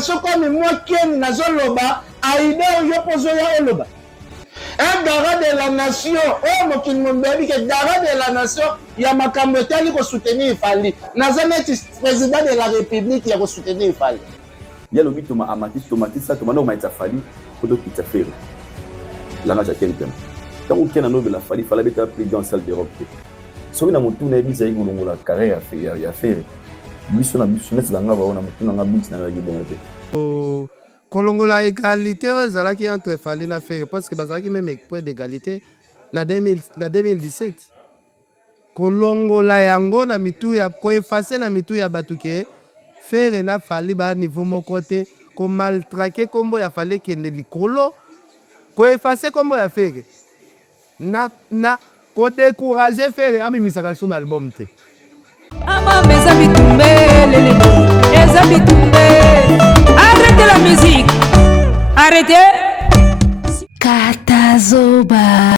information comme moi qui est Nazoloba, Aïda Yopozoya Oloba. Un garant de la nation, oh mon Kilmombebi, que garant de la nation, il y a ma camotelle qui soutenir Fali. Nazamet président de la République qui a soutenir Fali. Il y a le mythe de Amatis, ça, tout le monde a fallu pour d'autres qui s'affairent. La nage à quelqu'un. Quand on tient un homme de la Fali, il fallait être appelé dans la salle d'Europe. Si on a mon tour, il y a une carrière à faire. Mission à mission, c'est la ngava, on a mon tour, on a une Kolongola égalité, c'est qui entre Fali la faire parce que c'est qui même point d'égalité la 2017. Kolongola yango na mitu ya ko effacer na mitu ya batuke faire na Fali ba niveau mon côté ko maltraquer kombo ya Fali kende likolo ko effacer kombo ya faire na ko décourager faire ami misaka sur album te. Ama meza bitumbe lele eza bitumbe. Arrêtez la musique. Arrêtez. Katazoba.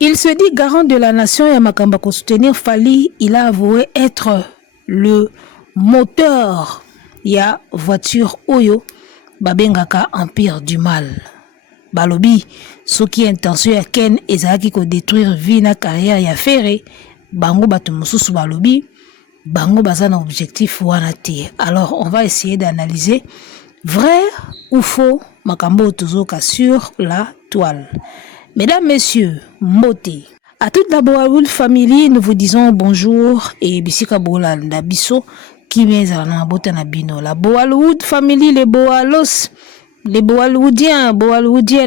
Il se dit garant de la nation et Makamba pour soutenir Fali. Il a avoué être le moteur. Ya voiture Oyo. Babengaka Empire du Mal. Balobi. Ce qui est intention ya Ken ezaki ko détruire vie na carrière ya Ferré. Bango batumususu balobi. Bango bazana objectif wanati. Alors on va essayer d'analyser vrai ou faux makambo tozoka sur la toile. Mesdames, messieurs, Mbote. À toute la Boawood family, nous vous disons bonjour et bisika bolanda biso qui meza na bota na bino. La Boawood family, les Boalos, les Boaloudiens,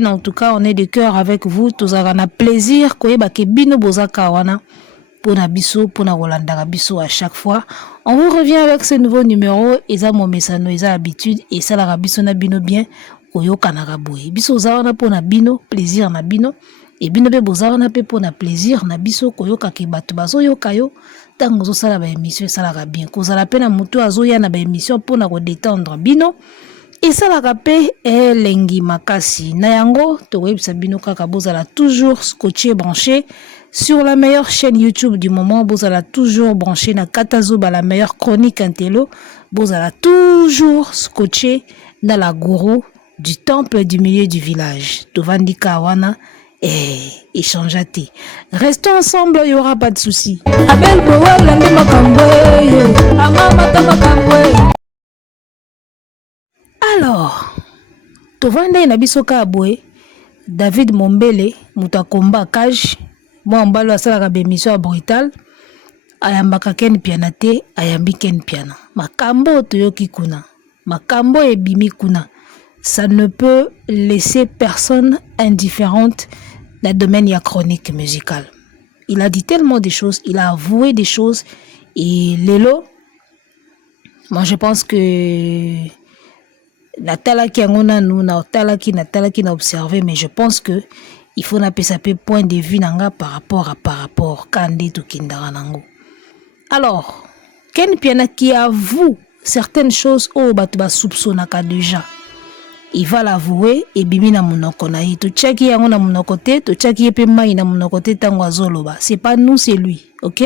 en tout cas, on est de cœur avec vous. Tozaka na plaisir koyeba ke bino bozaka wana. Pona biso, pona Rolanda biso à chaque fois. On vous revient avec ce nouveau numéro. Eza mo mesano, eza habitude. Et ça la biso na bino bien. Oyo kanaka boye. Biso zawana pona bino, plaisir na bino. Et bino be bozawana pe pona plaisir na biso. Koyo kake batu bazo yo kayo. Tango zo sala ba émission, sala ka bien. Kozala pe na mutu azo ya na ba émission pona ko détendre bino. Et ça la rapé lengi makasi. Na yango, to websa bino kaka bozala toujours scotché branché. Sur la meilleure chaîne YouTube du moment, vous allez toujours brancher na Katazoba, la meilleure chronique intello. Vous allez toujours scotcher dans la gourou du temple du milieu du village. Tovandi Kawana et échangeati. Restons ensemble, il n'y aura pas de soucis. Alors, Tovandi Nabisoka Aboué, David Mombele, Mutakomba Kaj. Moi, on va faire la émission brutale. Ayambaka ken piana te, ayambi ken piana. Makambo toyoki kuna. Makambo ebimi kuna. Ça ne peut laisser personne indifférente dans le domaine de la chronique musicale. Il a dit tellement de choses, il a avoué des choses. Et Lelo, moi je pense que Natala qui n'a observé, mais je pense que il faut n'appeler ça point de vue nanga par rapport kande to kindara nango. Alors, Ken Piana qui avoue certaines choses au batuba soupçonnaka déjà. Il va l'avouer et bimi na monoko na to tchaki yango na monoko te, to tchaki epe mai na monoko te tango azoloba. C'est pas nous, c'est lui. OK?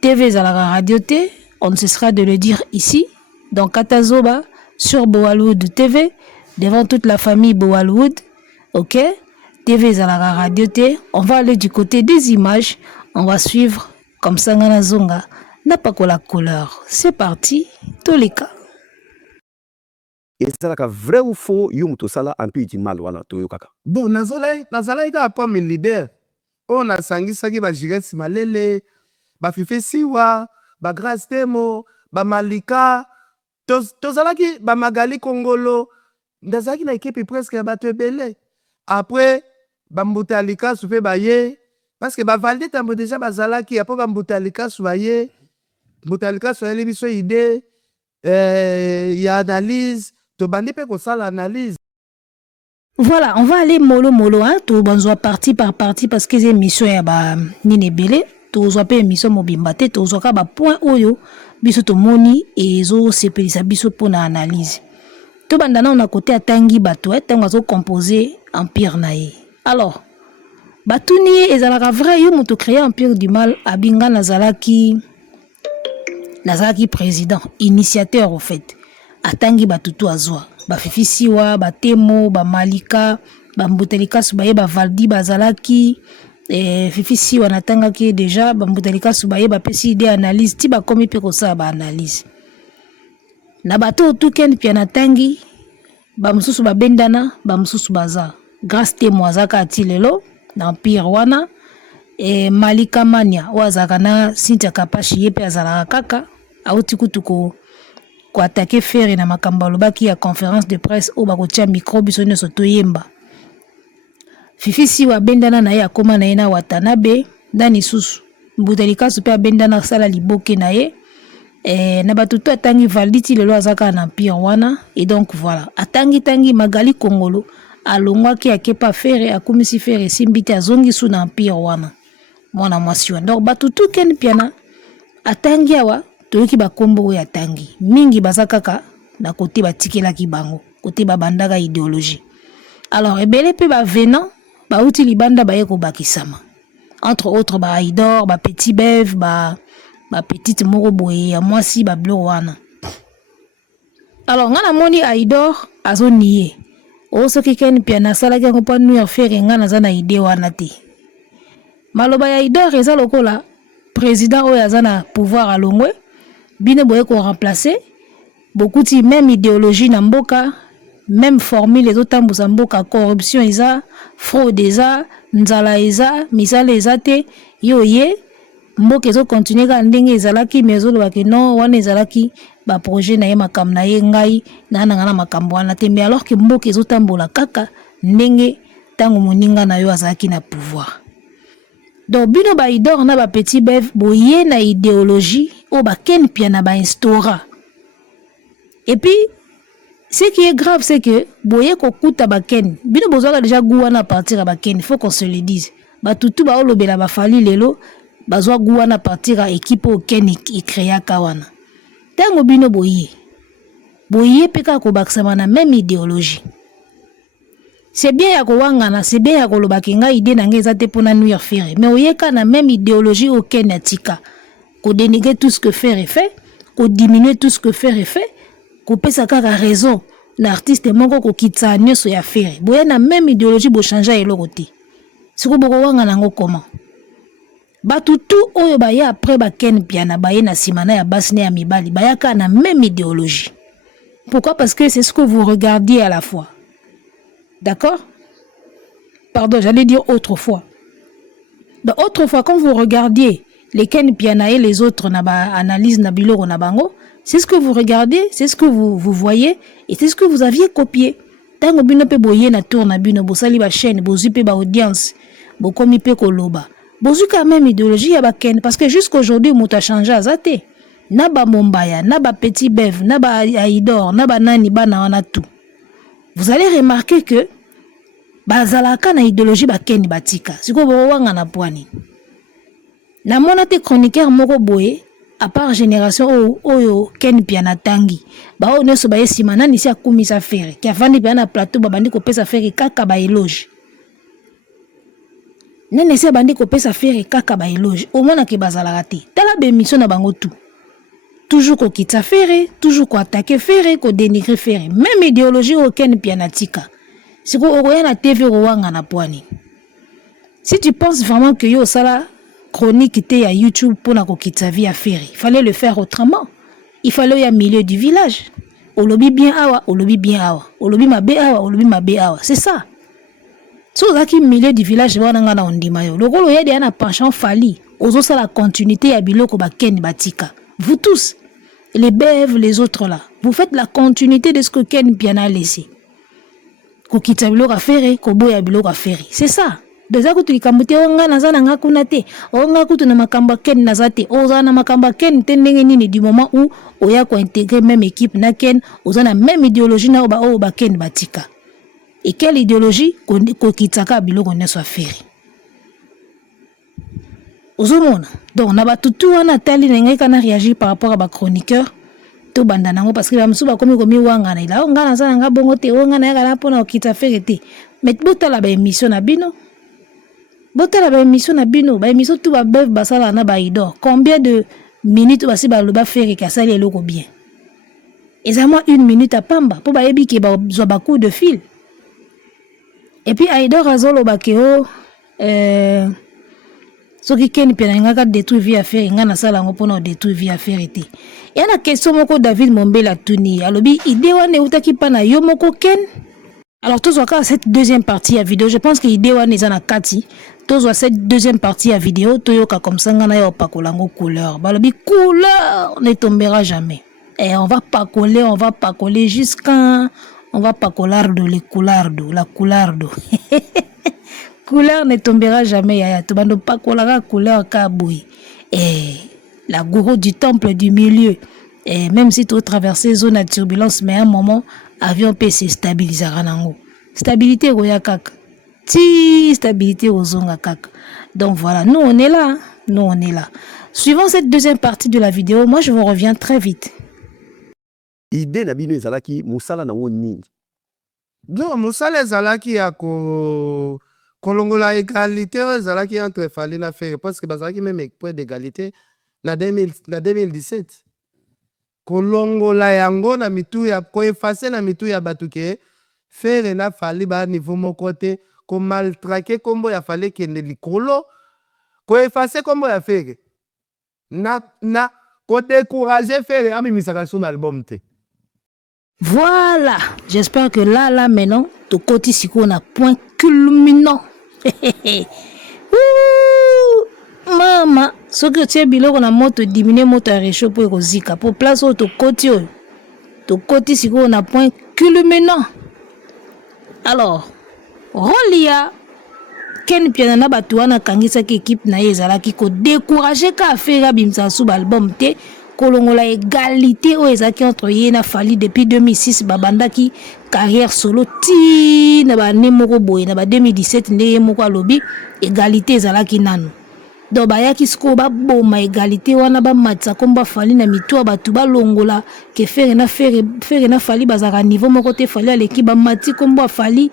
TV Zalaga Radio T, on ne cessera de le dire ici dans Katazoba sur Boawood TV devant toute la famille Boawood. OK? TV Zalaga Radio T, on va aller du côté des images, on va suivre comme ça ngana zonga n'a pas que la couleur. C'est parti, tous les cas. Et ça la vrai ou faux, yum to sala un peu du mal wala to yokaka. Bon, nazalai ka pas mes leader. On a sangisaki ba Jigesi Malele, ba Fife Siwa, ba Grace Demo, ba Malika, tozalaki ba Magali Kongolo, ndazaki na équipe presque ba Tebele. Après Bambutalika souffé baye parce que ba valide tambo déjà bazalaki après Bambutalika souaye Boutalika souaye biso idée y a analyse to bandi pe ko sala analyse. Voilà, on va aller mollo hein, to banzo partie par partie parce que ces émissions ya ba nine belé to zo pe émission mobimba te to zo ka ba point oyo biso to moni et zo sepelisa biso pona analyse. To bandana on a côté atangi bato tango zo composer empire nae. Alors, Batuni ezalaka vrai yo moto créer empire du mal abinga nazalaki président, initiateur au fait. atangi batutu azwa bafifisiwa batemo bamalika bambutelika subaye bavaldi bazalaki fifisiwa natangaki déjà bambutelika subaye bapesi ide analyse ti bakomi pe kosala ba analyse na bato tuken pia natangi bamususu babendana bamususu baza grâce temo azaka ati lelo na empire wana Malika Mania wazaka na Cynthia Kapashi ye pe azalaka kaka auti kutu ko attaquer faire na makambo alobaki ya conférence de presse o bakotia micro biso nyonso toyemba fifisiwa bendana na ye akoma na ye na Watanabe ndani susu mbutelika supe abendana sala liboke na ye na batutu atangi valiti lelo azaka na empire wana et donc voilà atangi tangi Magali Kongolo alongwaki akepa fere akumisi fere simbiti azongi su na empire wana mwana mwasi wana donc batutu ken piana atangi awa toyoki bakombo oyo atangi mingi baza kaka na kote batikelaki bango kote babandaka idéologie alors ebele pe bavenant bauti libanda baye kobakisama entre autres ba Aïdor ba Petit Bev ba petite moko boye ya mwasi ba bleu wana alors ngana moni Aïdor azoniye osoki ken piana salaki yango pa New York faire ngana za na idée wana te maloba ya Aïdor eza lokola président oyo aza na pouvoir alongwe bino boye ko remplacer beaucoup ti même idéologie na mboka même formule les autres tambuza mboka corruption eza fraude eza nzala eza misala eza te yo ye mboka ezo continuer ka ndenge ezalaki mais ezoloba ke non wana ezalaki ba projet na ye makambo na ye ngai na ngana makambo wana te mais alors que mboka ezo tambola kaka ndenge tango moninga na yo azalaki na pouvoir. Donc bino ba Aïdor na ba Petit Bev boye na idéologie o ba ken pia na ba instaura. Et puis ce qui est grave c'est que boye ko kuta ba ken bino bozaka déjà gouana partir ba ken, il faut qu'on se le dise. Ba tutu ba olobela ba fali lelo bazwa gouana partir à équipe au ken i créa kawana. Tango bino boye peka ko baksama na même idéologie. C'est bien ya kowangana, c'est bien ya kolobaki nga idée na ngeza te pona New York faire. Mais oyeka na même idéologie au Kenatika. Ko dénigrer tout ce que faire est fait, ko diminuer tout ce que faire est fait, ko pesa kaka raison na artiste moko ko kitsa nyoso ya faire. Boya na même idéologie bo changer eloko te. Siko boko wangana ngo comment? Batutu oyo ba ya après ba ken piana ba ye na simana ya basne ya mibali, ba ya ka na même idéologie. Pourquoi? Parce que c'est ce que vous regardiez à la fois. D'accord? Pardon, j'allais dire autrefois. Donc, autrefois, quand vous regardiez les Ken Piana et les autres analyse Nabilo Nabango, c'est ce que vous regardez, c'est ce que vous voyez et c'est ce que vous aviez copié. Tango bino pe boye na tour na bino bosali ba chaîne, bozu pe ba audience, bokomi pe koloba. Bozu quand même idéologie ya ba Ken parce que jusqu'aujourd'hui moto a changé azate. Na ba Mombaya, na ba Petit Bev, na ba Aïdor, na ba nani bana wana tout. Vous allez remarquer que bazalaka na idéologie ba ken batika siko bowanga na poani na monate chroniqueur moko boye à part génération oyo ken piana tangi ba ono so ba yesima nani si akumisa fere ki avandi piana plateau ba bandi ko pesa fere kaka ba éloge nene se bandi ko pesa fere kaka ba éloge au mona ke bazalaka te tala be mission na bango tout toujours ko kitsa fere, toujours ko attaquer fere, ko dénigrer fere. Même idéologie aucune pianatika. Si ko okoya na TV wanga na poani. Si tu penses vraiment que yo sala chronique te ya YouTube pour na ko kitsa vie à fere, il fallait le faire autrement. Il fallait ya milieu du village. Olobi bien awa, olobi bien awa. Olobi mabe awa, olobi mabe awa. C'est ça. So zaki milieu du village wana nga na ondima yo. Lokolo yede yana penchant fali. Ozo sala continuité ya biloko ba ken batika. Vous tous, les Bev, les autres là, vous faites la continuité de ce que Ken Piana a laissé. Kokita biloko afere, koboya biloko afere. C'est ça. Déjà que tu likamute onga nazana ngakunate, onga kutu na makamba Ken nazate, oza na makamba Ken tendenge nini du moment où oya ko intégrer même équipe na Ken, oza na même idéologie na oba Ken batika. Et quelle idéologie kokitaka biloko neso afere. Ozomona. Donc, on a tout wana tali n'engeka na réagir par rapport à ba chroniqueur to bandanango parce que ba msuba komi wanga na ila onga na sana nga bongo te onga na yaka pona okita ferete mais botala ba émission na bino ba émission tout ba Bev basala na ba Aïdor combien de minutes basi ba loba faire ka sali eloko bien Et ça moi 1 minute à pamba pour bayebi ki ba zo ba coup de fil. Et puis Aïdor Azolo Bakeo soki ken penanga ka détruire vie affaire nga na sala ngo pona détruire vie affaire été. Et na question moko David Mombela Tuni alobi idée wana utaki pa na yo moko ken. Alors tous voit cette deuxième partie à vidéo, je pense que idée wana ezana kati. Tous voit cette deuxième partie à vidéo toyoka comme ça ngana yo pakolango couleur. Balobi couleur ne tombera jamais. Et on va pas coller jusqu'à on va pas colardo les coulardo la coulardo. Couleur ne tombera jamais yaya to bando pas colara couleur kaboui. Et la gourou du temple du milieu. Et même si tu traverses zone de turbulence mais à un moment avion peut se stabiliser ranango. Stabilité roya kaka. Ti stabilité aux zonga kaka. Donc voilà, nous on est là, nous on est là. Suivant cette deuxième partie de la vidéo, moi je vous reviens très vite. Idée na bino ezalaki musala na nini? Non, musala ezalaki ya kolongola égalité ezalaki entre Fally na Ferré parce que bazalaki même point d'égalité na 2017. Kolongola yango na mitu ya koeffacer na mitu ya batuke Ferré na Fally ba niveau moko te ko maltraquer kombo ya Fally kende likolo koeffacer kombo ya Ferré na ko décourager Ferré amimisaka son album te. Voilà, j'espère que là maintenant, ton côté si on a point culminant. Maman, ce que tu es bilo on a moto diminuer moto réchaud pour rosika pour place au côté. Ton côté si on a point culminant. Alors, Rolia Ken Pianana Batuana Kangisa ki équipe na ezala ki ko décourager ka faire bimsa sous album te. Kolongola égalité au ezaki entre yena Fally depuis 2006 babanda ki carrière solo ti na ba nemoko boy na ba 2017 ndeye moko alobi égalité ezalaki nanu do bayaki sko ba boma égalité wana ba matsa komba Fally na mitwa batu ba longola ke Ferré na Fally bazaka niveau moko te Fally aleki ba mati komba Fally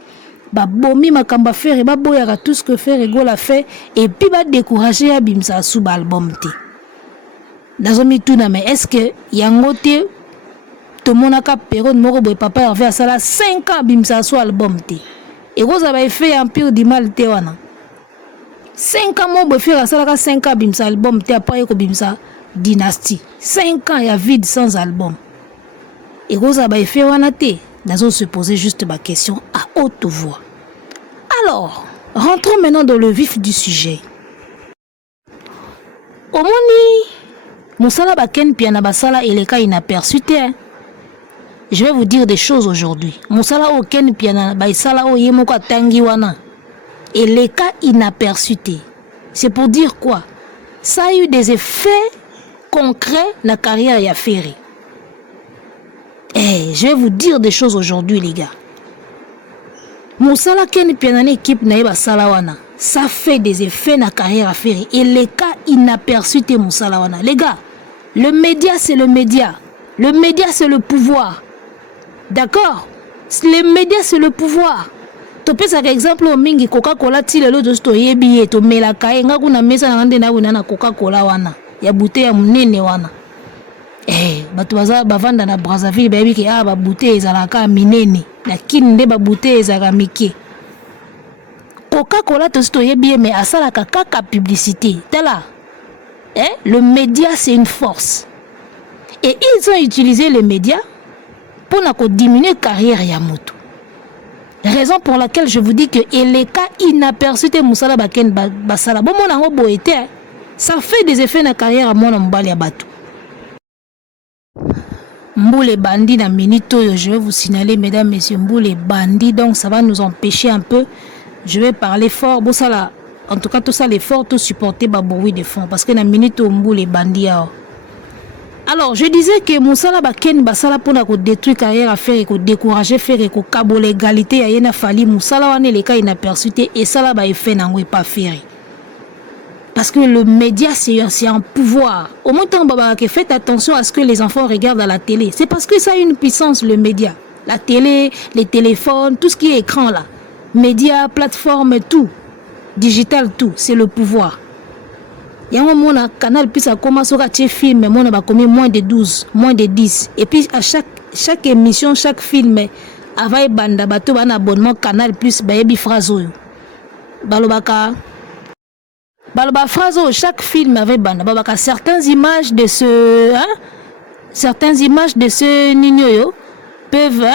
ba bomi makamba Ferré ba boyaka tout ce que Ferré gola fait et puis ba décourager ya bimsa sous album te. Nazomi tuna mais est-ce que yangote to monaka période moko boy papa Hervé asala 5 ans bimsa so album te et rosa ba fait empire du mal te wana 5 ans mo boy faire asala 5 ans bimsa album te après ko bimsa dynastie 5 ans ya vide sans album et rosa ba fait wana te nazo se poser juste ma question à haute voix. Alors rentrons maintenant dans le vif du sujet. Omoni Moussala Baken Piana Basala et les cas inaperçus. Je vais vous dire des choses aujourd'hui. Moussala Oken Piana Baisala Oyemoka Tangiwana et les cas inaperçus. C'est pour dire quoi? Ça a eu des effets concrets dans la carrière de Ferré. Et je vais vous dire des choses aujourd'hui, les gars. Moussala Ken Piana équipe Naïba Salawana. Ça fait des effets dans la carrière à Ferré. Et les cas inaperçus de Moussalawana. Les gars, le média, c'est le média. Le média, c'est le pouvoir. D'accord? Les médias, c'est le pouvoir. Tu peux par exemple, au mingi Coca-Cola, tu le lot de yebi to melaka nga kuna mesa na ngande na wina na Coca-Cola wana. Ya bouteille ya munene wana. Batu baza bavanda na Brazzaville bayebi ke ba bouteille ezalaka minene. Lakini nde ba bouteille ezalaka mike. Coca-Cola to yebi mais asala kaka publicité. Tala. Le média c'est une force. Et ils ont utilisé les médias pour diminuer la carrière Yamoto. Raison pour laquelle je vous dis que les cas inaperçus de Moussala Baken Basala, bon mon ango boete, ça fait des effets dans la carrière à mon mbali abatou. Mboule bandit dans minute, je vais vous signaler mesdames messieurs Mboule bandit, donc ça va nous empêcher un peu. Je vais parler fort, bon ça là, en tout cas tout ça l'effort tout supporter ba bruit de fond parce que dans minute Mboule bandit. Alors, je disais que Moussala Baken Basala pour détruire carrière à faire et décourager faire et cabo l'égalité à yena Fally Moussala wane les cas inaperçus et ça là ba effet n'angwe pas faire. Parce que le média c'est un pouvoir. Au moins tant baba que faites attention à ce que les enfants regardent à la télé. C'est parce que ça a une puissance le média. La télé, les téléphones, tout ce qui est écran là. Média, plateforme, tout. Digital, tout. C'est le pouvoir. Il y a un moment, canal puis ça commence à faire film, mais on a commis moins de 12, moins de 10. Et puis à chaque chaque émission, chaque film avait banda bato ban abonnement Canal Plus bayebi phrase oyo. Balobaka phrase oyo, chaque film avait banda babaka certaines images de ce nignoyo peuvent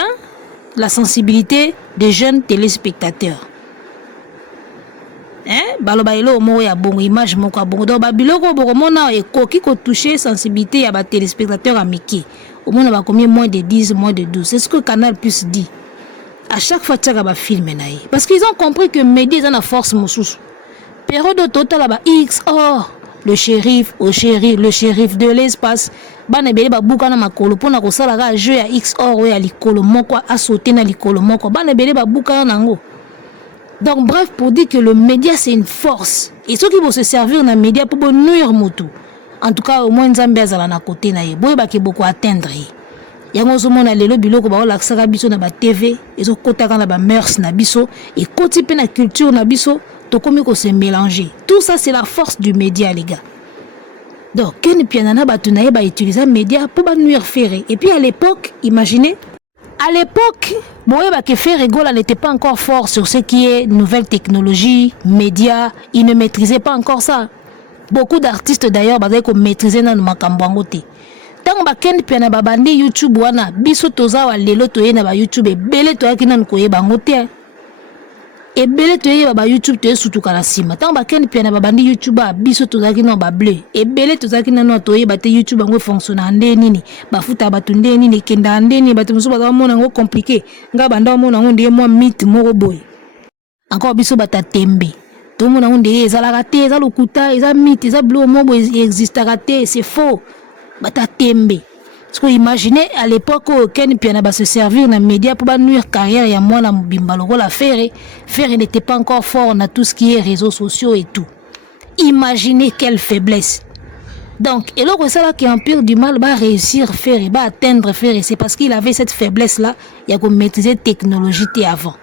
la sensibilité des jeunes téléspectateurs. Baloba elo mo ya bongo image moko bongo do ba biloko boko mona ekoki ko toucher sensibilité ya ba téléspectateurs à Mickey. Au moins ba combien moins de 10, moins de 12. C'est ce que Canal Plus dit. À chaque fois tchaka ba film naï parce qu'ils ont compris que médias ont la force moussous. Période total ba X le shérif de l'espace bana bele ba buka na makolo pona ko sala ka jeu ya X ya likolo moko a sauter na likolo moko bana bele ba buka nango. Donc bref, pour dire que le média c'est une force et ceux qui vont se servir dans média pour nuire moto. En tout cas au moins Nzambe azala na côté na ye boye ba ke beaucoup atteindre. Yango zomona lelo biloko ba olaksaka biso na ba TV ezo kotaka na ba mœurs na biso et kotipe na culture na biso to komi ko se mélanger. Tout ça c'est la force du média les gars. Donc ken pianana batu na ye ba utiliser média pour ba nuire Ferré. Et puis à l'époque, imaginez à l'époque, Ferré-Gola n'était pas encore fort sur ce qui est nouvelles technologies, médias. Il ne maîtrisait pas encore ça. Beaucoup d'artistes d'ailleurs maîtrisaient dans makambangote. Tant que Ken babandi YouTube wana biso toza wa lelo toye na ba YouTube ebele toya kina nkoye bangote. Ebele toye ba YouTube toye sutuka na sima. Tant Ken babandi YouTube biso toza kina ba bleu. Ebele toza kina no toye ba te YouTube ngo fonctionne ande nini. Ba futa batu nde nini kenda ande nini batu musu ba mona ngo compliqué. Nga banda mona ngo ndiye moi mythe moko boy. Encore biso bata tembe. Tout le monde dit ezala raté, ezala lokuta, ezala mythe, ezala bleu mobo existe raté, c'est faux. Bata tembe. Parce que imaginez à l'époque où Ken Piana va se servir dans les médias pour nuire carrière et à moi dans Bimbalo la Ferré n'était pas encore fort dans tout ce qui est réseaux sociaux et tout. Imaginez quelle faiblesse. Donc, et là ça là qui empire du mal va réussir Ferré, va atteindre Ferré, c'est parce qu'il avait cette faiblesse là, il y a qu'on maîtriser technologie avant.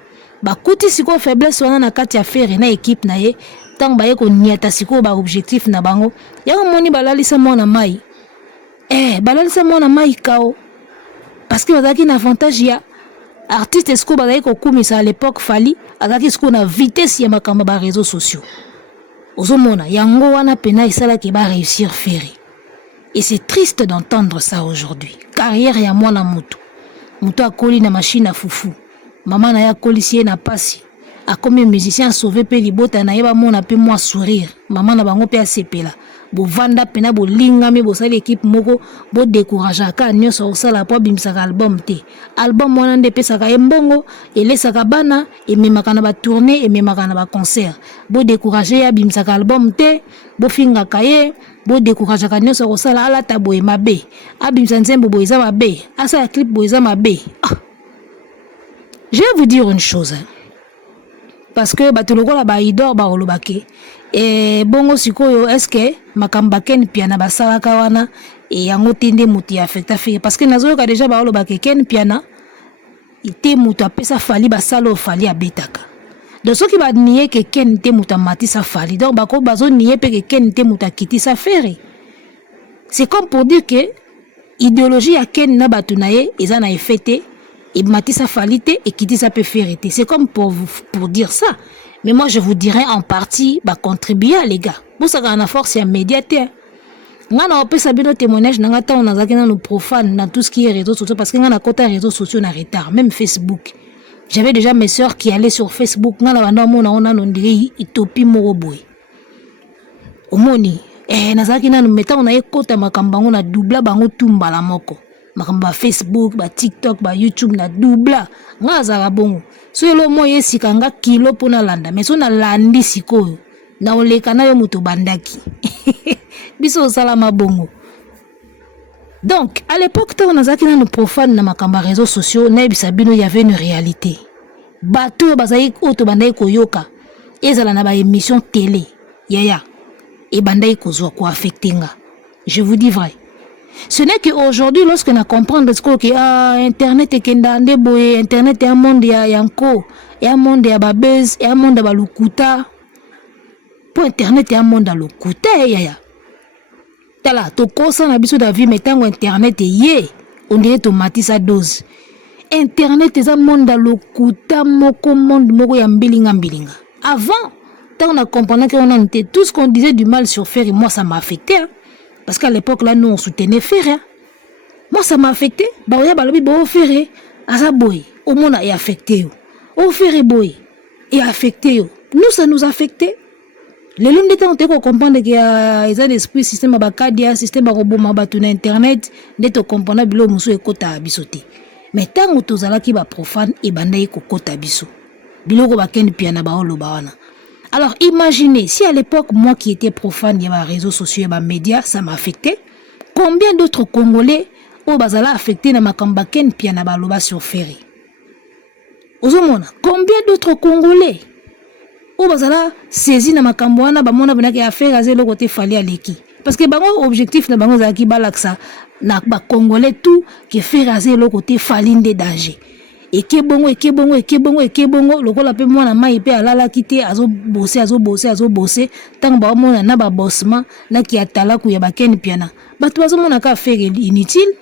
Bah kuti siko faiblesse on a kati ya Ferré na équipe na ye, tant ba ko niata siko ba objectif na bango, ya moni balalisa mona mai. Balalisa mona mai kao. Parce que bazaki na avantage ya artiste esko bazaki ko kumisa à l'époque fali, azaki esko na vitesse ya makamba ba réseaux sociaux. Ozomona yango wana pena isala ki ba réussir Ferré. Et c'est triste d'entendre ça aujourd'hui. Carrière ya mwana mutu. Mutu akoli na machine à foufou. Maman na ya kolisier na pasi. A comme musicien sauvé pe libota na yeba mona pe moi sourire. Maman na bango pe asepela. Bo vanda pena bo lingami bo sala équipe moko bo décourager ka nyoso osala po bimsaka album te. Album mona nde pesaka embongo elesaka bana et memaka na ba tournée et memaka na ba concert. Bo décourager ya bimsaka album te, bo finga kaye, bo décourager ka nyoso osala ala tabo e mabe. Abimsa nzembo bo eza mabe, asa clip bo eza mabe. Je vais vous dire une chose. Parce que batuloko la ba idor ba olobake. Et bongo sikoyo est-ce que makamba Ken Piana basala kawana et yango tende muti affecta fait parce que nazo ka déjà ba olobake Ken Piana ite mutu apesa fali basalo fali abetaka. Donc ceux qui va nier que Ken te muta mati sa fali donc bako bazo nier pe que Ken te muta kiti sa Ferré. C'est comme pour dire que idéologie ya Ken na batunaye eza na effet et Matissa Falite et qui dit ça peut faire été. C'est comme pour dire ça. Mais moi, je vous dirais en partie, contribuer, les gars. Pour ça, on a force et médiateur. On a opé sabino témoignage, on a nos profanes dans tout ce qui est réseaux sociaux parce qu'on a côté réseaux sociaux en retard, même Facebook. J'avais déjà mes sœurs qui allaient sur Facebook. On a dirait Itopi Moroboy. Omoni. Nazaki na meta on a écouté makambango na doubla bango tumba la moko. Makamba Facebook, ba TikTok, ba YouTube na doubla. Nga zara bongo. So yelo moye sikanga kilo pona landa. Mais so na landi sikoyo. Na oleka na yo muto bandaki. Biso salama bongo. Donc, à l'époque, quand on a zaki na no profane na makamba réseaux sociaux, na bisabino y avait une réalité. Bato bazai oto bandai koyoka. Ezala na ba émission télé. Yaya. Et bandai kozwa ko affectinga. Je vous dis vrai. Ce n'est qu'aujourd'hui, lorsqu'on a compris que Internet est Internet est un monde yanko, et un monde ya babez, et un monde ya lukuta. Pour Internet est un monde ya lukuta, yaya. Tala, to kosa na biso da vie metango Internet ye. on dirait tomati sa dose. Internet est un monde à l'okuta moko monde moko ya mbilinga. Avant, tant on a compris qu'on en était tout ce qu'on disait du mal sur Ferry, moi ça m'a affecté. Hein. Parce qu'à l'époque là, nous on soutenait Ferry. Hein. Moi ça m'a affecté. Bah oya balobi bo Ferry, asa boy, au monde est affecté. Au Ferry boy, est affecté. Nous ça nous a affecté. Les lundi temps on te comprendre qu'il y a un esprit système abakadia, système roboma batu na internet, d'être comprendre bilo muso ekota abisoté. Mais tant que tozala ki ba profane et banda ko kota biso. Biloko ba ken piana ba oloba wana. Alors imaginez si à l'époque moi qui étais profane ya ba réseaux sociaux et ba médias ça m'a affecté, combien d'autres Congolais o bazala affecté na makamba ken piana ba loba sur Ferry. Ozomona, combien d'autres Congolais o bazala saisi na makambo wana ba mona bana ki affaire azelo côté fali aleki. Parce que bango objectif na bango za ki balaksa na ba Congolais tout qui fait raser le côté falinde danger et ke bongo lokola pe mwana mai pe alala kité azo bosser tant ba mona na ba bossement na ki atala ku ya ba ken piana batu bazo mona ka faire inutile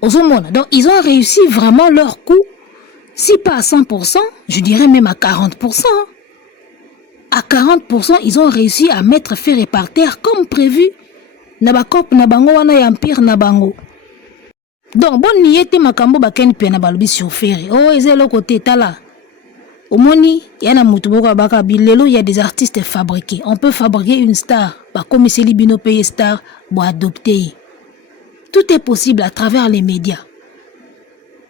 ozomona. Donc ils ont réussi vraiment leur coup, si pas à 100%, je dirais même à 40%. À 40%, ils ont réussi à mettre Ferry par terre comme prévu. Nabakop nabango wana ya empire nabango. Donc bon niete makambo baken pena balubi sur Ferry. Oh ezelo côté tala. Omoni yana mutu boko baka bilelo, il y a des artistes fabriqués. On peut fabriquer une star. Ba comme c'est libino payer star bo adopter. Tout est possible à travers les médias.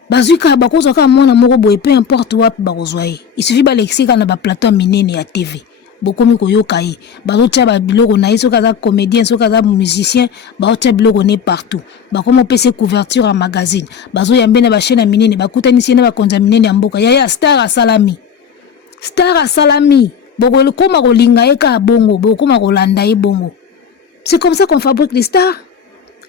Bazuka bakozo ka mona moko boy peu importe wapi bakozwaye. Il suffit ba lexika na ba plateau minene ya TV. Bokomi koyoka ye bazotia ba biloko na iso kaza comédien so kaza musicien bazotia biloko ne partout bakomo pese couverture en magazine bazo yambena ba chaîne minene bakutanisi na ba konza minene ya mboka ya star a salami boko koma kolinga ye ka bongo bokoma kolanda ye bongo. C'est comme ça qu'on fabrique les stars.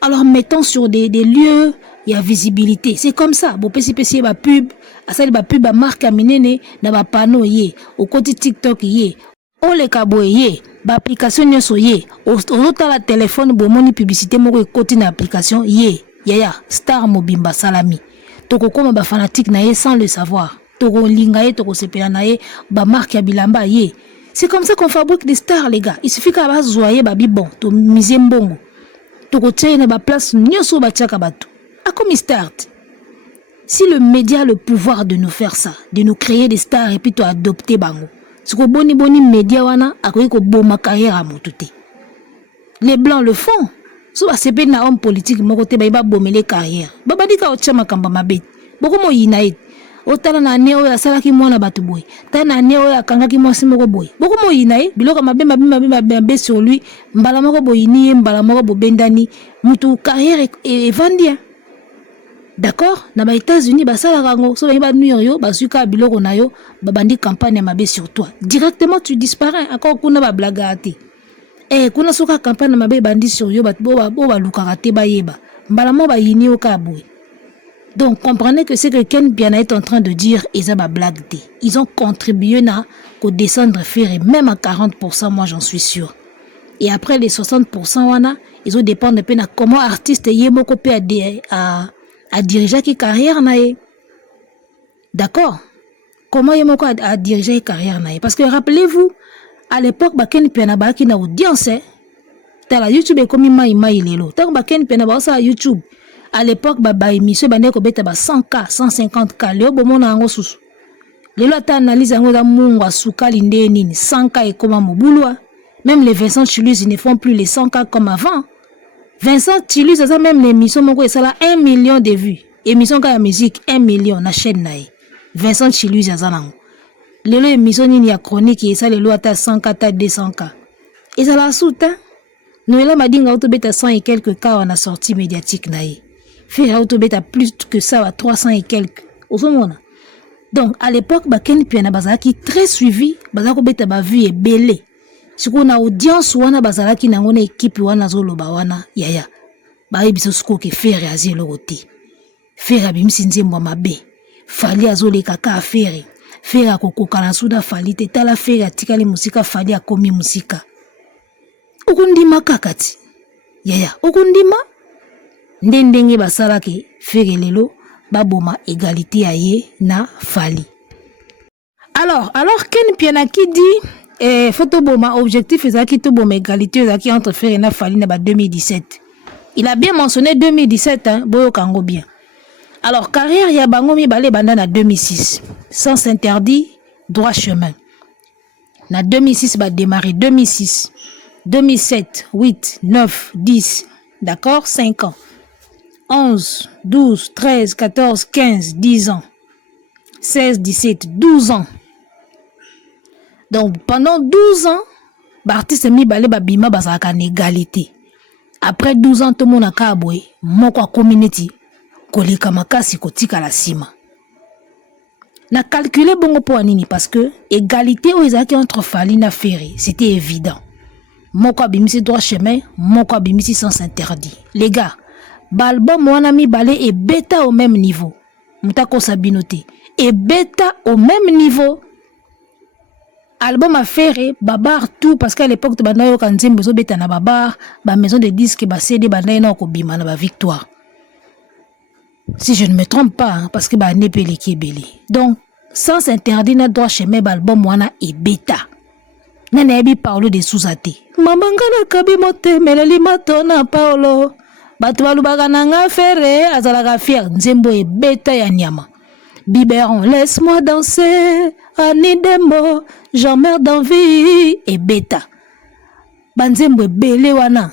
Alors mettons sur des lieux il y a visibilité. C'est comme ça. Bo pesi ba pub, asali ba pub ba marque minene na ba panneau ye au côté TikTok ye. O le kaboye ba application nyoso ye ozota la téléphone bomoni publicité moko ekoti na application ye yaya star mobimba salami toko koma ba fanatique na ye sans le savoir toko linga ye toko sepela na ye ba marque ya bilamba ye. C'est comme ça qu'on fabrique des stars les gars. Il suffit ka ba zoyer ba bibon to miser mbongo toko tsaye na ba place nyoso ba tiaka batu a comme start. Si le média a le pouvoir de nous faire ça, de nous créer des stars et puis to adopter bango. Ce que boni média wana akoyi ko boma carrière amututé. Les blancs le font. So ba sepe na homme politique moko te ba bomele carrière. Baba dika o chama kamba mabet. Boko mo yinaid. O tala na neo ya sala ki mwana batu boy. Tala na neo ya kanga ki mwasi moko boy. Boko mo yinaid biloko mabemba sur lui. Mbala moko boyini mbala moko bobendani mutu carrière et vendia. D'accord? Na ba États-Unis ba sala rango so ba New York yo ba suka biloko na yo ba bandi campagne mabe sur toi. Directement tu disparais encore kuna ba blagate. Kuna soka campagne mabe bandi sur yo ba lukaka te ba yeba. Mbala mo ba yini o ka boy. Donc comprenez que c'est que Ken Piana est en train de dire ils ont ba blague. Ils ont contribué na ko descendre Ferry même à 40%, moi j'en suis sûr. Et après les 60% wana, ils ont dépendre de na comment artiste yemoko pe a diriger qui carrière nae. D'accord? Comment yemoko a diriger carrière nae? Parce que rappelez-vous, à l'époque Ken Piana ba ki na audience, la YouTube est comme mai lelo. Tant Ken Piana ba sa YouTube, à l'époque ba émission ba neko beta ba 100K, 150K, leo bomona ngo susu. Lelo ata analyse ngo da mungu asuka linde nini, 100K et comme mobulwa. Même les Vincent Chilus ils ne font plus les 100K comme avant. Vincent Chilus ça même l'émission moko et ça là 1 million de vues. Émission ka ya musique 1 million na chaîne nae. Vincent Chilus ça nango. Lelo émission nini ya chronique et ça lelo ata 100K ta 200K. Et ça la souta. Noëlla Madinga auto beta 100 et quelques cas on a sorti médiatique nae. Fait auto beta plus que ça à 300 et quelques. Au fond donc à l'époque Ken Piana bazaki très suivi, bazako beta ba vue et belé. Si on a audience wana bazalaki na ngone équipe wana zoloba wana yaya ba biso suko ke Ferry azelo côté Ferry abimisi nzembo mabe fali azole kaka affaire Ferry akokoka na suda fali te tala Ferry atikali musika fali akomi musika ukundima kakati yaya ukundima ndenge basalaki Ferré lelo baboma égalité ya ye na Fally. Alors Ken Piana qui dit photo boma objectif ezaki to boma égalité ezaki entre Ferré na Fally na 2017. Il a bien mentionné 2017 hein, boyo kango bien. Alors carrière ya bango mibale banda na 2006. Sens interdit, droit chemin. Na 2006 ba démarrer 2006, 2007, 8, 9, 10. D'accord, 5 ans. 11, 12, 13, 14, 15, 10 ans. 16, 17, 12 ans. Donc pendant 12 ans, l'artiste mibale babima bazaka en égalité. Après 12 ans, tout le monde a kaboué, moko community, kolika makasi kotika la sima. Na calculé bongo pour anini parce que égalité aux ezaki entre Fally na Ferré, c'était évident. Moko abimisi droit chemin, moko abimisi sens interdit. Les gars, l'album wana mibale et bêta au même niveau. Mutako sabinoté. Et bêta au même niveau. Album à Ferré, babar tout parce qu'à l'époque, banayo kanzembe zo beta na babar, ba maison de disques, ba CD, banayo na ko bima na ba victoire. Si je ne me trompe pas, hein, parce que ba nepeli ki belé. Donc, sans interdit na droit chemin ba album wana et bêta. Nana ebi parlo de sous-até. Mamanga na kabi mote meleli matona Paolo. Batu balubaka na nga Ferré azalaka fier nzembo et bêta ya nyama. Biberon, laisse-moi danser, Annie Dembo, j'emmerde d'envie, et bêta. Banzembo belé wana.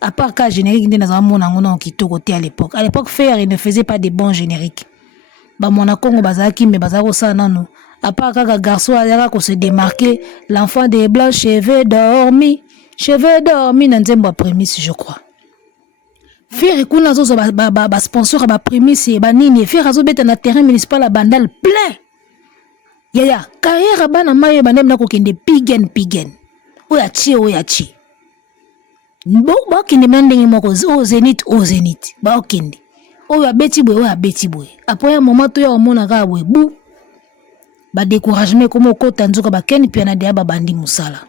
À part qu'à générique, nous avons qui tout côté à l'époque. À l'époque, Ferré ne faisait pas de bons génériques. Bah, mon Congo bazaki, mais bazako ça, non. À part qu'à garçon, à qu'on se démarquer, l'enfant des blancs, cheveux dormis, nanzembo prémisse, je crois. Ferré kuna zo ba sponsor ba prémisse ba nini Ferré zo beta na terrain municipal la bandal plein. Ya carrière bana maye banem na ko kende pigen. Oya chi. Ba kende mandenge moko o Zénith. Ba kende. Oya beti boy. Après un moment to ya omona ka boy bu. Ba découragement comme ko tanzuka ba Ken Piana de ba bandi musala.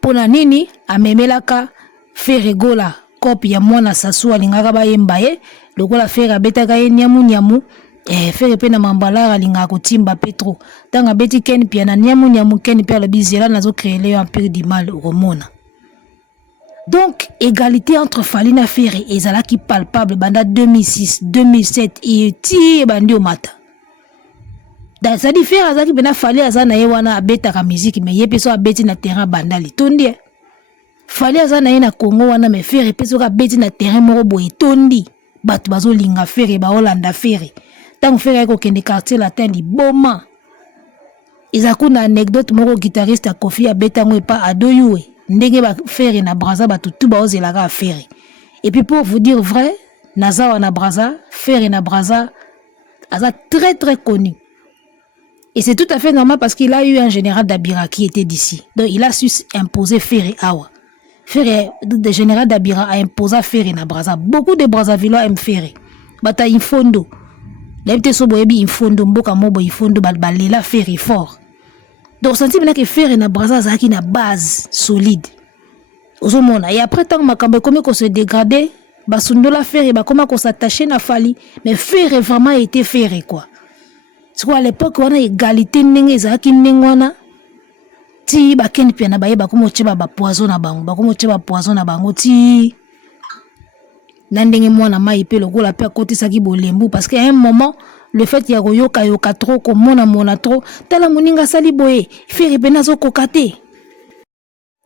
Pona nini amemelaka Ferré gola copie ya mwana sasu alingaka bayemba ye lokola Ferré abetaka ye nyamu Ferré pe na mambala alingaka kotimba petro tanga beti Ken Piana nyamu Ken Piana bizela nazo créer le empire du mal romona. Donc égalité entre Fally na Ferré ezalaki palpable banda 2006 2007 et ti bandi omata. Da ça dit Ferré azaki bena Fally azana ye wana abetaka musique mais ye peso abeti na terrain bandali tondi. Fally azana ye na Congo wana me Ferré peso ka beti na terrain moko boye tondi batu bazo linga Ferré ba Hollanda Ferré tant Ferré ko kende quartier latin liboma ezakuna anecdote moko guitariste a Kofi abetango epa adoyue ndenge ba Ferré na Brazza batu tout ba ozelaka Ferré. Et puis pour vous dire vrai naza wana Brazza Ferré na Brazza aza très très connu. Et c'est tout à fait normal parce qu'il a eu un général d'Abira qui était d'ici. Donc il a su imposer Ferré awa. Ferré, le général d'Abira a imposé Ferré na Brazza. Beaucoup de Brazzavillois aiment Ferré. Bata infondo. L'MT sobo ebi infondo mboka mobo infondo balela Ferré fort. Donc senti bien que Ferré na Brazza zaki na base solide. Ozomona. Et après tant makambe comme qu'on se dégradait, basundola Ferré ba comment qu'on s'attacher na Fally, mais Ferré vraiment était Ferré quoi. C'est quoi à l'époque on a égalité ndenge zaki ndenge wana. Ti ba Ken Piana ba yeba komo cheba ba poison na bango ti nandenge mwana mai pe lokola pe côté saki bolembu parce qu'à un moment le fait ya yoka trop ko mona trop tala moninga sali boye Ferré penazo kokate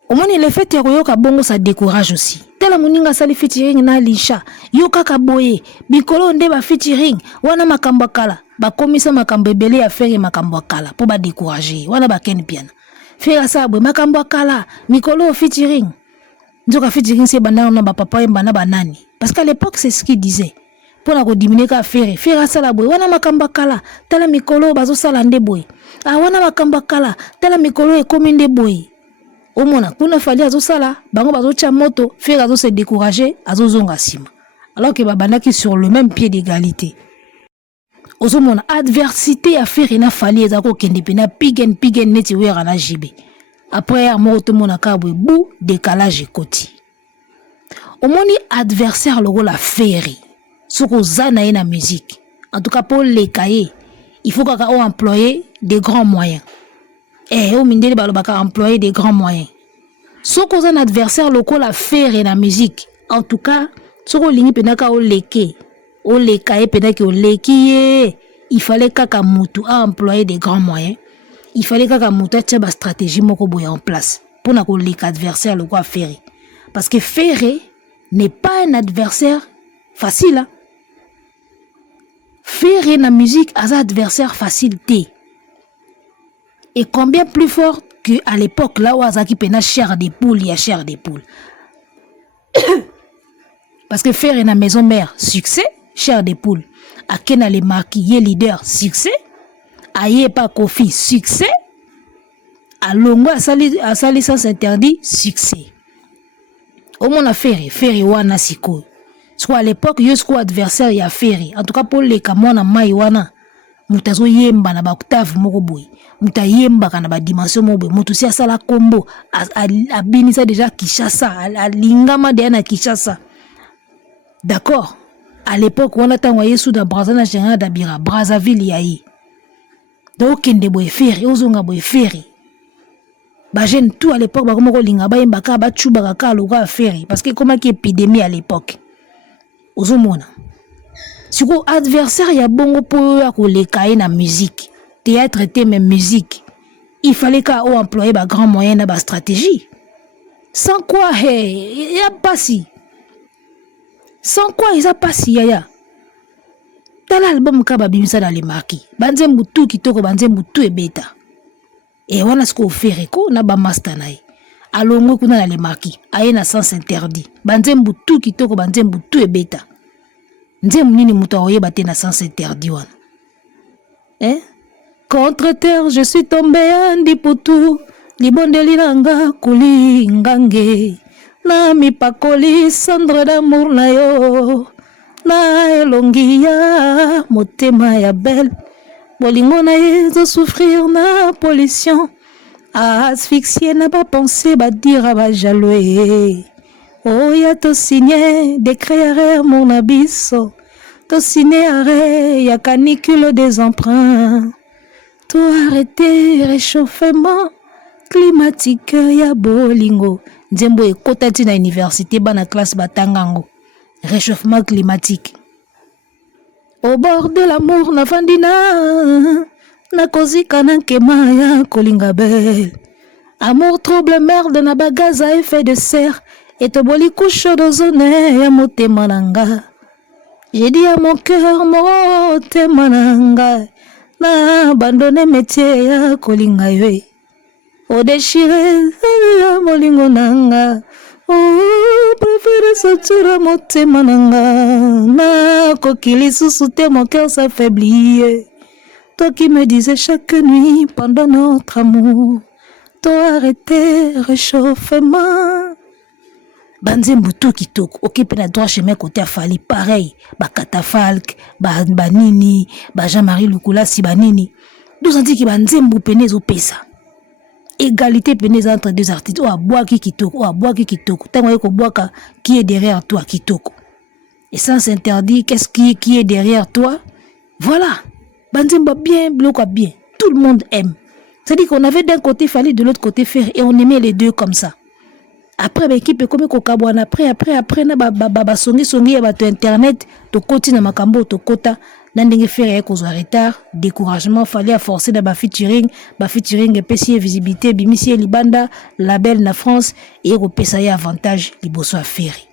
au moins le fait ya yoka bongo ça décourage aussi tala moninga sali featuring na Lisha yoka ka boye bikolo nde ba featuring wana makambo kala ba komisa makambo ebele ya Ferré makambo kala pour ba décourager wana ba Ken Piana Ferré sabwe makambo kala mikolo featuring nzoka featuring c'est bana na ba papa et bana banani parce qu'à l'époque c'est ce qu'il disait pour na ko diminuer ka Ferré sala boy wana makambo kala tala mikolo bazo sala nde boy wana makambo kala tala mikolo e kominde boy omona kuna Fally azo sala bango bazo cha moto Ferré azo se décourager azo zonga sima alors que babana qui sur le même pied d'égalité. Ozomona adversité à Ferré na Fally ezako kende pena pigen neti wera na jibe. Après mo to mona kabwe bou décalage koti. omoni adversaire lokola Ferry soki oza na ye na musique en tout cas pour les cahiers il faut kaka employer des grands moyens o mindele balobaka employer des grands moyens soki oza na adversaire lokola Ferry na musique en tout cas soki olingi penaka oleka ye penaki oleki ye il fallait kaka mutu a employer des grands moyens il fallait kaka mutu atia ba stratégie moko boya en place pour na koleka adversaire lokola Ferry parce que Ferry n'est pas un adversaire facile hein? Ferry na musique a un adversaire facile té et combien plus fort que à l'époque là où Azaki pena chair des poules il y a chair des poules parce que Ferry na maison mère succès chair des poules à Kena les marquis leader succès aye pas Kofi succès à Longo à sali sans interdit succès au mon Ferry wana siko soit à l'époque yosko adversaire ya Ferry en tout cas pour les kamona mai wana mutazo yemba na ba octave moko boy mutayemba kana ba dimension moko boy mutu si asala combo a binisa déjà Kinshasa a lingama de na Kinshasa d'accord à l'époque wana tango yesu da Brazzaville général d'Abira Brazzaville yayi donc kende boy Ferry ozonga boy Ferry ba jeune tout à l'époque ba komoko linga ba yemba ka ba chuba ka loka Ferry parce que comment qui épidémie à l'époque ozomona siko adversaire ya bongo po ya koleka na musique théâtre était même musique il fallait qu'à employer ba grand moyen na ba stratégie sans quoi y a pas si sans quoi ils a pas si ya dans l'album ka ba bimisa dans les marquis banze mutu kitoko banze mutu ebeta et wana siko Ferry ko na ba master nae alongo kuna na les marquis aye na sens interdit banze mutu kitoko banze mutu ebeta nzem nini mutu oyeba te na sens interdit wana contre terre je suis tombé andi putu libondeli nanga kulingange na mipakoli cendre d'amour na yo na elongi ya motema ya belle bolingo na ye souffrir na pollution asphyxié na ba pensée ba dire ba jaloux oh ya to signé décret arrêt mon abisso to signé arrêt ya canicule des emprunts to arrêter réchauffement climatique ya bolingo nzembo ekota tina université bana classe batangango réchauffement climatique au bord de l'amour na fandina na kozika na nkema ya kolinga belle amour trouble merde na bagaz à effet de serre et te boli couche d'ozone ya motema nanga j'ai dit à mon cœur motema nanga na abandonné métier ya kolinga yo o déchiré ya molingo nanga oh préféré sortir motema nanga na kokili susu te mon cœur s'affaiblit toi qui me disais chaque nuit pendant notre amour toi arrêté réchauffement banzembu tout kitoko occupé na droit chemin côté afali pareil ba catafalque ba nini ba Jean-Marie Lukula si banini nous on dit que banzembu penez au pesa égalité penez entre deux artistes o aboa ki kitoko tango yeko boaka qui est derrière toi kitoko et sans interdit qu'est-ce qui est derrière toi voilà banzembu bien bloqué bien tout le monde aime c'est-à-dire qu'on avait d'un côté Fally de l'autre côté Ferry et on aimait les deux comme ça. Après l'équipe comme kokabwana après na ba songi ya bato internet to koti na makambo to kota na ndenge Ferry ko zo retard découragement fallait à forcer na ba featuring epesi visibilité bimisi libanda label na France et ko pesa ya avantage liboso a Ferry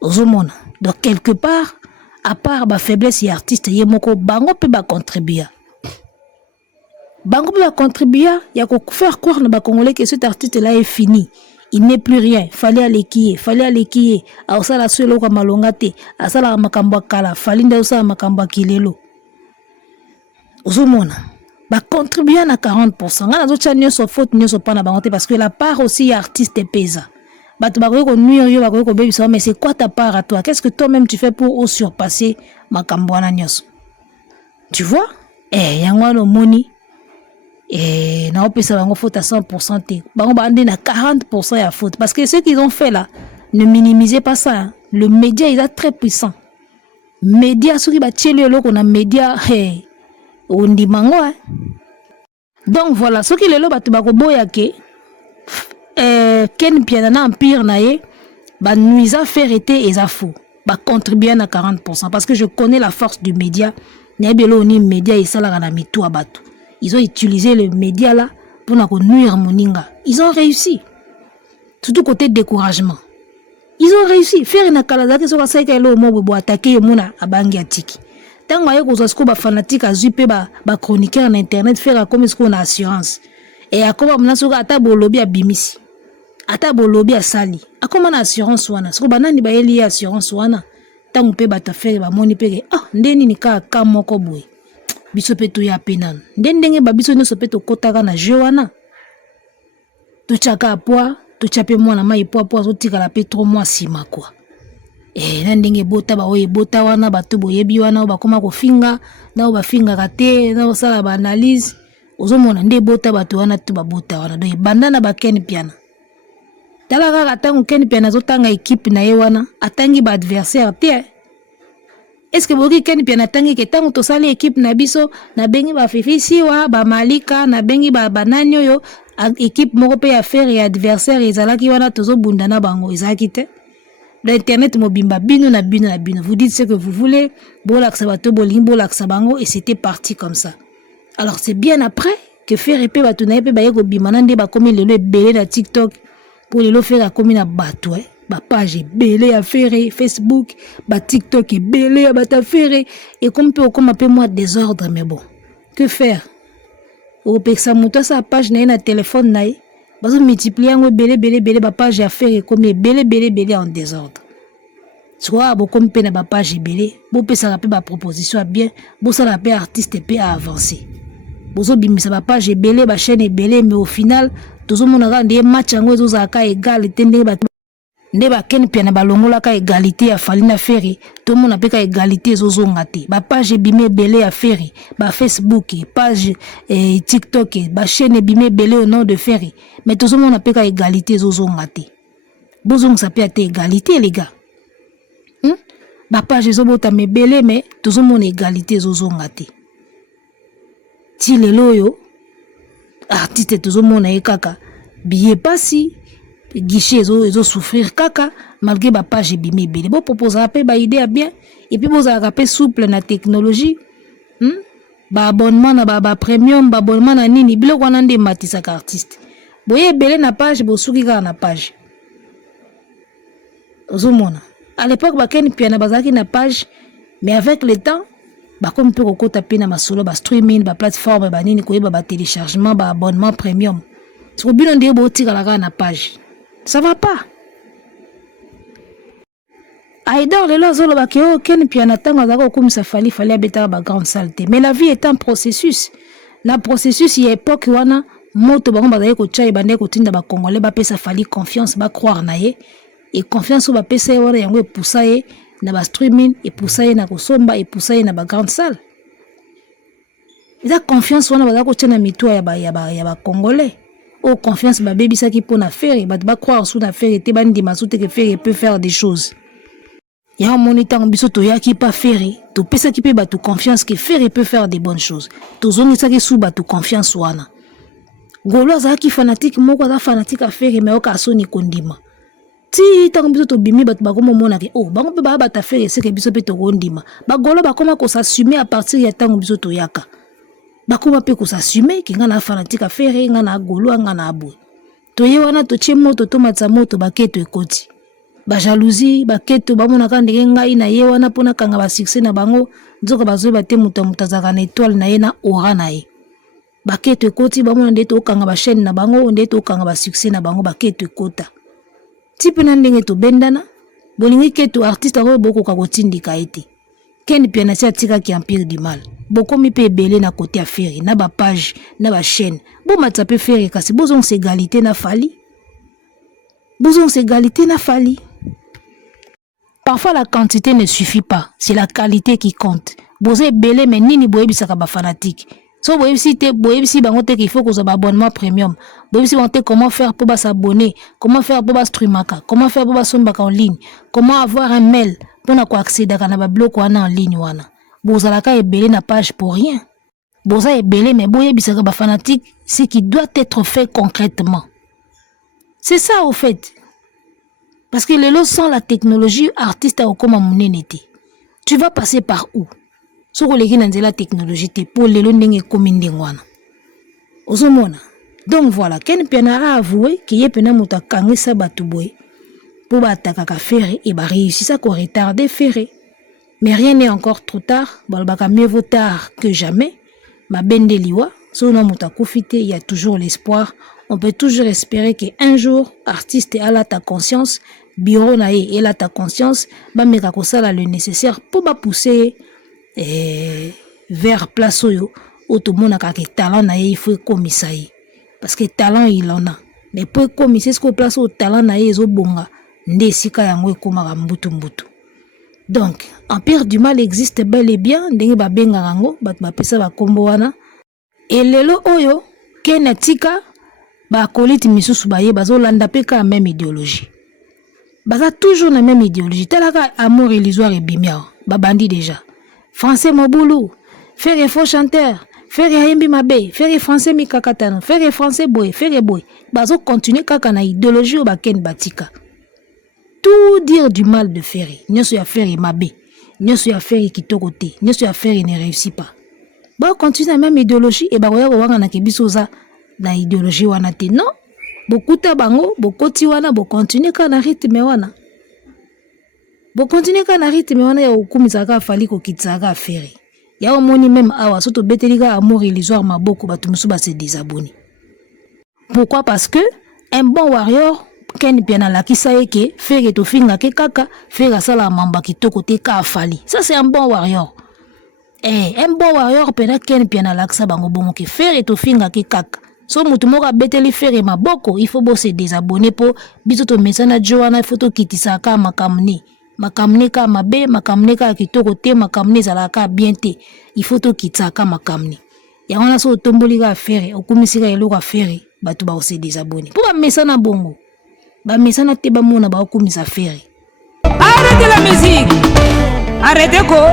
ozomona donc quelque part à part ba faiblesse ya artiste ye moko bango pe ba contribuer bango peut contribuer, il y a qu'à faire croire na ba congolais que cet artiste là est fini. Il n'est plus rien, fallait aller kier. A osala solo kwa malongate, asala makamba kala, fallait nda osala makamba kilelo. Ozomona. Ba contribuer na 40%. Ngana zo tcha nyoso faute nyoso pa na bangote parce que la part aussi artiste pesa. Bato ba ko nuire yo ba ko bebisa mais c'est quoi ta part à toi? Qu'est-ce que toi-même tu fais pour surpasser makambo na nyoso? Tu vois? Yango no moni et na opesa bango faute à 100% te bango bande na 40% ya faute parce que ce qu'ils ont fait là Ne minimisez pas ça. Hein. Le média, il est très puissant. Média, ceux qui battent le qu'on a média, hey, on dit mango. Hein. Donc voilà, ceux qui le battent boyake, Ken Pianana Empire nae, bah nuisa faire été et ça fou, bah contribuer à 40%. Parce que je connais la force du média. Nebelo ni média et ça la mitou abatu. Ils ont utilisé le média là pour nuire moninga. Ils ont réussi. Surtout côté découragement. Ils ont réussi. Faire une kaladaki sur la saïka et l'eau pour attaquer Mouna à Bangiatiki. Tant que vous avez fanatique à zuper ba chroniqueur en internet, faire comme ce qu'on a assurance. Et à comment on a atabo lobby à Bimisi. Atabo lobby à Sali. À comment on a assurance wana. Ce qu'on a ni ba lié assurance wana. Tant qu'on peut battre faire ba moni pege. Ah, ndeni ni ka moko boy. Biso pe to ya penan ndenge ba biso no sope to kotaka na jeu wana to chaka poa to chape mwana mai poa zo tika la pe 3 mois sima quoi na ndenge bota ba oye bota wana bato boyebi wana ba koma ko finga na ba finga kate na sala ba analyse ozomona nde bota bato wana to ba bota wana do bandana ba Ken Piana tala kaka tangu Ken Piana zo tanga équipe na ye wana atangi ba adversaire te. Est-ce que vous Ken Piana tangi ke tango to sali équipe na biso na bengi ba fifisi wa ba malika na bengi ba bananyo yo équipe moko pe ya faire et adversaire ezalaki wana tozo bundana bango ezalaki te. L'internet mobimba bino na bino. Vous dites ce que vous voulez, bolaksa bato bolingi bolaksa bango et c'était parti comme ça. Alors c'est bien après que faire épée bato na épée ba yeko bimana nde ba komi lelo ebele na TikTok pour lelo faire komi na bato ba page belé à faire Facebook, ba TikTok belé à bata faire et comme peut comme un moi désordre mais bon. Que faire? Au pexa moto sa page na téléphone na bazo multiplier ngo belé ba page à faire comme belé en désordre. Soit bo comme pe na ba page belé, bo pe ça pe ba proposition à bien, bo ça la pe artiste pe à avancer. Bozo bimisa ba page belé ba chaîne belé mais au final tozo monaka ndé match ngo zo za ka égal tende ba nde ba Ken Piana balongola ka égalité ya fali na feri tout monde apeka égalité zozonga te ba page bimé belé ya feri ba Facebook page TikTok ba chaîne bimé belé au nom de feri mais tout monde apeka égalité zozonga te bozong ça peut être égalité les gars ba page zobota me belé mais tout monde égalité zozonga te ti lelo yo artiste tout monde na kaka billet pasi guichet ils souffrir kaka malgré ba page bimé belé bon proposer après ba idée bien et puis vous avez souple na technologie ba abonnement na ba premium ba abonnement na nini bilo kwana nde matisa ka artiste boye belé na page bo suki ka na page ozomona à l'époque ba Ken Piana bazaki na page mais avec le temps ba comme peut kokota pe na masolo ba streaming ba plateforme ba nini ko ba téléchargement ba abonnement premium so bilo nde bo tika la na page. Ça va pas. Aïdor le lozolo ba ke Ken Piana tango zako kumisa fali abeta ba grande saleté. Mais la vie est un processus. Na processus y époque wana moto bango bazali ko tchai bande ko tinda ba congolais ba pesa fali confiance ba croire na ye et confiance ba pesa wana yango e poussa ye na ba streaming et poussa ye na ko somba et poussa ye na ba grande salle. Eza confiance wana bazali ko tchana mitwa ya ba congolais. Oh, confiance, ma baby, ça qui peut faire, et bah, croire sous la faire, et t'es bandi, ma soute que faire, peut faire des choses. Il y a un moniteur en biso, to ya qui pas faire, to pesa qui peut, bah, tout confiance, que faire, et peut faire des bonnes choses. To zone, ça qui sous, bah, tout confiance, wana. Golo, ça qui fanatique, moi, quoi, fanatique à faire, mais au cas soni kondima. Si, t'as un biso, to bimi, bah, comme mon mona, oh, bah, on peut, bah, ta faire, et c'est que biso, peut, to kondima. Bah, golo, bah, comment qu'on s'assumer à partir, y a tant, biso, to yaka. Bakuma pe ko s'assumer ki ngana fanatique à faire, ngana golo, ngana abou. To ye wana to tie moto to matsa moto baketo ekoti. Ba jalousie, baketo ba mona kande ngai na ye wana pona kanga ba succès na bango, nzoka bazo ba te muta mutazaka na étoile na ye na aura na ye. Baketo ekoti ba mona ndeto kanga ba chaîne na bango, ndeto kanga ba succès na bango baketo ekota. Tipe na ndenge to bendana, bolingi keto artiste aro boko ka kotindika ete. Ken Piana tia tika ki empire du mal. Beaucoup mi pe belé na côté affaire, na ba page, na ba chaîne. Bon matsa pe faire kasi bozon égalité na fali. Bozon égalité na fali. Parfois la quantité ne suffit pas, c'est la qualité qui compte. Bozé belé mais nini boyebi saka ba fanatique. So boyebisi bango te qu'il faut que ba abonnement premium. Boyebisi bango te comment faire pour s'abonner, comment faire pour streamaka, comment faire pour sombaka en ligne, comment avoir un mail pour na ko accéder à na bloc wana en ligne wana. Bozalaka ebele na page pour rien. Boza ebele mais boyebisa ka ba fanatique ce qui doit être fait concrètement. C'est ça au fait. Parce que les lots sans la technologie artiste au comme monenete. Tu vas passer par où? So ko leki na la technologie te pour les lots ndenge kominde ngwana. Ozomona. Donc voilà, Ken Piana a avoué qu'il y a pena muta kangisa batuboy pour bataka ka ferré et ba réussir ça ko retarder ferré. Mais rien n'est encore trop tard, balbaka mieux vaut tard que jamais. Ma bendeliwa, so na muta kufite, il y a toujours l'espoir. On peut toujours espérer qu'un jour, artiste a la ta conscience, bureau na et la ta conscience, ba meka ko sala le nécessaire pour ba pousser vers place oyo tout le monde a que talent na il faut commissaire parce que talent il en a mais pour commissaire ce qu'on place au talent na ezo bonga nde sika yango ekomaka mbutu mbutu. Donc empire du mal existe bel et bien ndenge ba benga rango bat ba pesa ba kombo wana et lelo oyo kenatika ba koliti misusu baye bazolanda pe ka même idéologie. Baza toujours la même idéologie. Telaka amour illusoire et bimia. Babandi déjà. Français Moboulou. Faire faux chanteur. Faire yembi mabe. Faire français mikakatano. Faire français boy. Faire boy. Bazo continuer kaka na idéologie ou baken batika. Tout dire du mal de Ferry. Nyoso ya Ferry mabe. Nyoso ya Ferry kitokote. Nyoso ya Ferry ne réussit pas. Ba continuer la même idéologie et ba koya ko wanga na kebisoza na idéologie wana te. Non. Bokuta bango, bokoti wana, bokontinue ka na rythme wana. Bokontinue ka na rythme wana ya okumisaka fali ko kitsaka Ferry. Ya omoni même awa soto betelika amour illusoire maboko batumusu ba se désabonner. Pourquoi? Parce que un bon warrior Ken Piana la kisayeke Ferry to finga ke kaka Ferry sala mamba kitoko te ka fali. Ça c'est un bon warrior. Un bon warrior pena Ken Piana la kisa bango bongo ke Ferry to finga ke kaka. So mutu moka beteli Ferry maboko, il faut bosser désabonner pour bisoto mesana joana, il faut to kitisa ka makamni. Makamni ka mabe, makamni ka kitoko te, makamni zalaka bien te. Il faut to kitisa ka makamni. Ya wana so tomboli ka Ferry, okumisika elo ka Ferry, batu ba bosser désabonner. Pour ba mesana bongo. Ba mesana te ba mona ba okumisa Ferry. Arrêtez la musique. Arrêtez quoi?